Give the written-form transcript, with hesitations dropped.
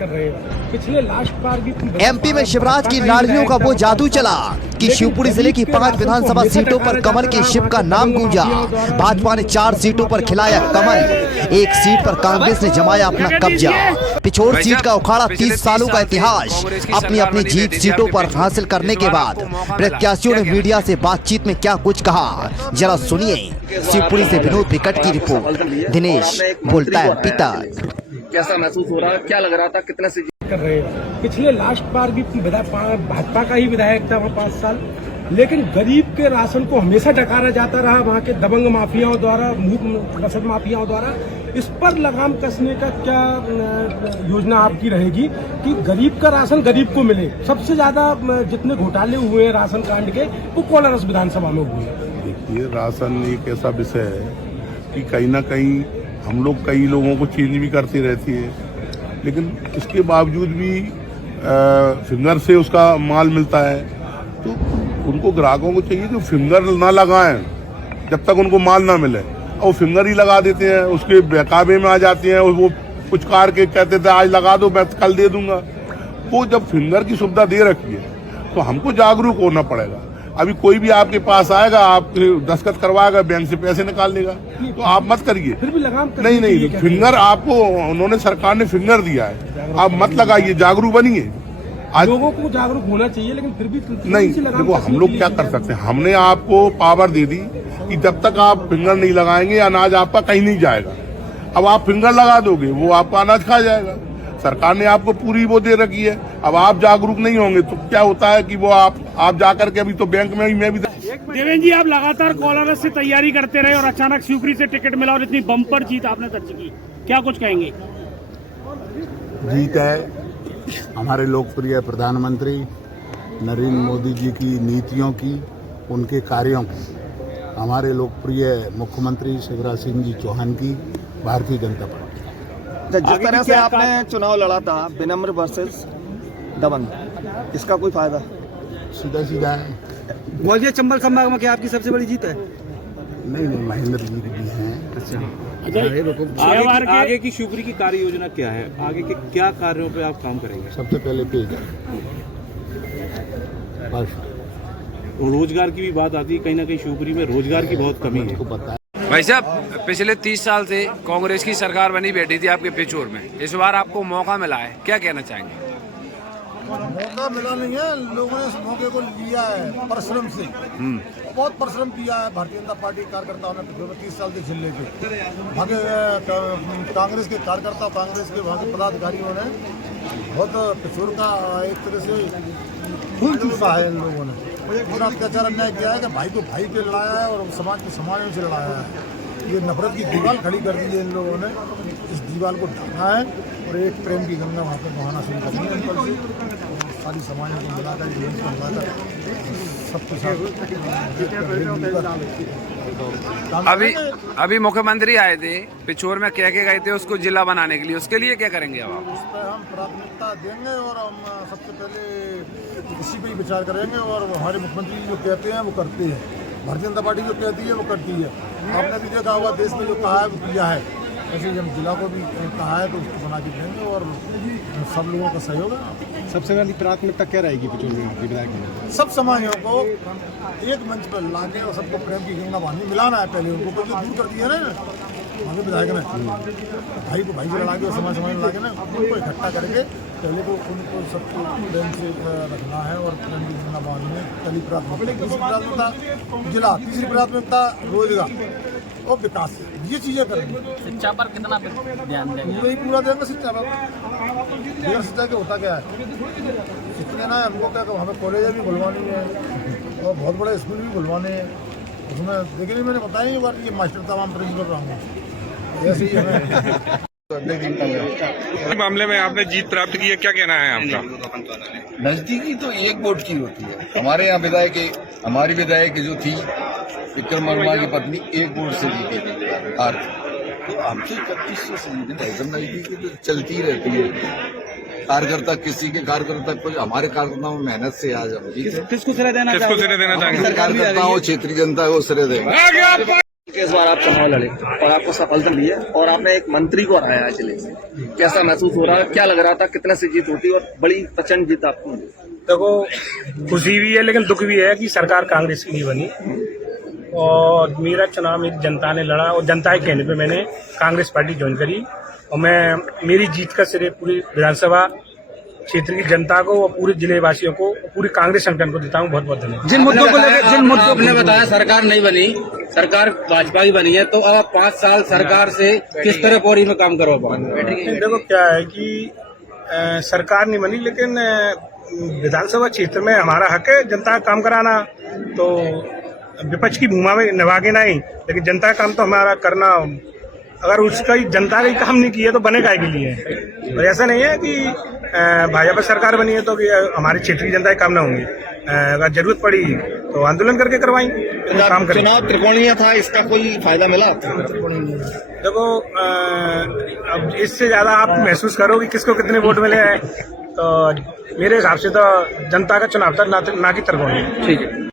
कर रहे हैं। पिछले लास्ट बार भी एमपी में शिवराज की लाड़ियों का वो जादू चला कि शिवपुरी जिले की 5 विधानसभा सीटों पर कमल के शिव का नाम गूंजा। भाजपा ने 4 सीटों पर खिलाया कमल। एक सीट पर कांग्रेस ने जमाया अपना कब्जा। पिछोर सीट का उखाड़ा 30 सालों का इतिहास। अपनी अपनी जीत सीटों पर हासिल करने के बाद प्रत्याशियों ने मीडिया से बातचीत में क्या कुछ कहा, जरा सुनिए। शिवपुरी से विनोद विकट की रिपोर्ट। दिनेश बोलता है पिता। कैसा महसूस हो रहा है, क्या लग रहा था, कितने से कर रहे हैं। पिछले लास्ट बार भी भाजपा का ही विधायक था वहाँ 5 साल, लेकिन गरीब के राशन को हमेशा डकारा जाता रहा वहाँ के दबंग माफियाओं द्वारा, रसद माफियाओं द्वारा। इस पर लगाम कसने का क्या योजना आपकी रहेगी कि गरीब का राशन गरीब को मिले? सबसे ज्यादा जितने घोटाले हुए हैं राशन कांड के, वो कोलारस विधानसभा में हुए। देखिए, राशन एक ऐसा विषय है कि कहीं ना कहीं हम लोग कई लोगों को चेंज भी करती रहती है, लेकिन इसके बावजूद भी फिंगर से उसका माल मिलता है। तो उनको ग्राहकों को चाहिए कि फिंगर ना लगाएं जब तक उनको माल ना मिले, और वो फिंगर ही लगा देते हैं, उसके बेकाबे में आ जाते हैं। वो कुछ कार के कहते थे आज लगा दो, मैं कल दे दूंगा। वो जब फिंगर की सुविधा दे रखी है तो हमको जागरूक होना पड़ेगा। अभी कोई भी आपके पास आएगा, आप दस्तखत करवाएगा, बैंक से पैसे निकाल लेगा, तो आप मत करिए। फिर भी लगाम नहीं, फिंगर आपको उन्होंने, सरकार ने फिंगर दिया है, आप मत लगाइए, जागरूक बनिए। आज लोगों को जागरूक होना चाहिए, लेकिन फिर भी नहीं। देखो, हम लोग क्या कर सकते हैं, हमने आपको पावर दे दी कि जब तक आप फिंगर नहीं लगाएंगे अनाज आपका कहीं नहीं जाएगा। अब आप फिंगर लगा दोगे, वो आपका अनाज खा जाएगा। सरकार ने आपको पूरी वो दे रखी है। अब आप जागरूक नहीं होंगे तो क्या होता है कि वो आप जाकर के, अभी तो बैंक में ही मैं भी। देवेंद्र जी, आप लगातार कोलारस से तैयारी करते रहे और अचानक शिवपुरी से टिकट मिला और इतनी बम्पर जीत आपने दर्ज की, क्या कुछ कहेंगे? जीत है हमारे लोकप्रिय प्रधानमंत्री नरेंद्र मोदी जी की नीतियों की, उनके कार्यों की, हमारे लोकप्रिय मुख्यमंत्री शिवराज सिंह जी चौहान की, भारतीय जनता पार्टी। जिस तरह से आपने चुनाव लड़ा था, विनम्र वर्सेस दबंग, इसका कोई फायदा? सीधा सीधा है। ग्वालियर चंबल संभाग में क्या आपकी सबसे बड़ी जीत है? नहीं, महेंद्र जी भी हैं। आगे की शिवपुरी की कार्य योजना क्या है? आगे के क्या कार्यों पे आप काम करेंगे? सबसे पहले पेज बस। रोजगार की भी बात आती है, कहीं ना कहीं शिवपुरी में रोजगार की बहुत कमी है। पता है भाई साहब, पिछले 30 साल से कांग्रेस की सरकार बनी बैठी थी आपके पिछोर में, इस बार आपको मौका मिला है, क्या कहना चाहेंगे? मौका मिला नहीं है, लोगों ने इस मौके को लिया है परिश्रम से। बहुत परिश्रम किया है भारतीय जनता पार्टी कार्यकर्ताओं ने, 30 साल से झेल लेके भागे कांग्रेस के कार्यकर्ता, कांग्रेस के वहाँ के पदाधिकारियों ने बहुत पिछोर का एक तरह से खून चूसा है। इन लोगों ने इतना अत्याचार अन्याय किया है कि भाई को भाई पे लड़ाया है और समाज को समाज में से लड़ाया है। ये नफरत की दीवार खड़ी कर दी है इन लोगों ने। इस दीवार को ढकना है और एक प्रेम की गंगा वहाँ पर बहाना शुरू करनी है। ऊपर से सारी समाज को मिलाकर, जीवन को मिलाकर सबके साथ। अभी मुख्यमंत्री आए थे पिछोर में, कह के गए थे उसको जिला बनाने के लिए, उसके लिए क्या करेंगे अब आप? उस पर हम प्राथमिकता देंगे और हम सबसे पहले इसी पे ही विचार करेंगे। और हमारे मुख्यमंत्री जो कहते हैं वो करते हैं, भारतीय जनता पार्टी जो कहती है वो करती है। आपने भी देखा होगा, देश में जो कहा है वो किया है, ऐसे हम जिला को भी कहा है तो उसको बना के देंगे और सब लोगों का सहयोग है। सबसे पहली प्राथमिकता क्या रहेगी पिछोर में आपकी विधायक में? सब समाजों को एक मंच पर लाके और सबको प्रेम की गंगा बांधी मिलाना है। पहले उनको क्योंकि दूर कर दिया ना हमारे विधायक ने, भाई को भाई से लड़ा के और समाज में लड़ा के ना, उनको इकट्ठा करके पहले को उनको सबको प्रेम से रखना है और प्रेम की गंगा बांधने। पहली प्राथमिकता। दूसरी प्राथमिकता जिला, तीसरी प्राथमिकता रोजगार और विकास, ये चीजें करेंगे। शिक्षा पर कितना ध्यान देंगे? पूरा देंगे शिक्षा पर। बगैर शिक्षा के होता क्या है, शिक्षा ना हमको क्या, हमें कॉलेज भी खुलवानी है और बहुत बड़े स्कूल भी खुलवाने हैं। उसमें देखिए, मैंने बताया ये बात, ये मास्टर तमाम प्रिंसिपल रहूँगा, ऐसे ही हमें। मामले में आपने जीत प्राप्त की है, क्या कहना है आपका? नजदीकी तो एक वोट की होती है। हमारे यहाँ हमारी विधायक जो थी विक्रम वर्मा की पत्नी, एक वोट से जीती थी हार। तो हमसे 25 नजदीकी तो चलती रहती है। कार्यकर्ता, किसी के कार्यकर्ता को, हमारे कार्यकर्ताओं में मेहनत से आज हम जीते। किसको श्रेय देना चाहेंगे? कार्यकर्ता हो, क्षेत्रीय जनता हो, श्रेय देंगे। के इस बार आप चुनाव लड़े और आपको सफलता मिली है और आपने एक मंत्री को हराया है जिले से, कैसा महसूस हो रहा है? क्या लग रहा था कितने से जीत होती और बड़ी प्रचंड जीत आपको मिली? देखो खुशी भी है लेकिन दुख भी है कि सरकार कांग्रेस की नहीं बनी और मेरा चुनाव मेरी जनता ने लड़ा और जनता के कहने पे मैंने कांग्रेस पार्टी ज्वाइन करी और मेरी जीत का श्रेय पूरी विधानसभा क्षेत्र की जनता को और पूरे जिले वासियों को पूरी कांग्रेस संगठन को देता हूँ। बहुत बहुत धन्यवाद। जिन मुद्दों को लेकर आपने बताया सरकार नहीं बनी, सरकार भाजपा की बनी है, तो अब आप 5 साल सरकार से किस तरह पौड़ी में काम करवा पाएंगे? देखो क्या है कि सरकार नहीं बनी लेकिन विधानसभा क्षेत्र में हमारा हक है जनता का काम कराना, तो विपक्ष की भूमिका में निभा के नहीं लेकिन जनता का काम तो हमारा करना। अगर उसका जनता का काम नहीं किया तो बनेगा के लिए। और ऐसा नहीं है कि भाजपा सरकार बनी है तो कि हमारे क्षेत्र की जनता के काम ना होंगे। अगर जरूरत पड़ी तो आंदोलन करके करवाएंगे, तो काम करेंगे। चुनाव त्रिकोणीय था, इसका कोई फायदा मिला? देखो अब इससे ज्यादा आप महसूस करो कि किसको कितने वोट मिले हैं, तो मेरे हिसाब से तो जनता का चुनाव था ना कि त्रिकोणीय। ठीक है।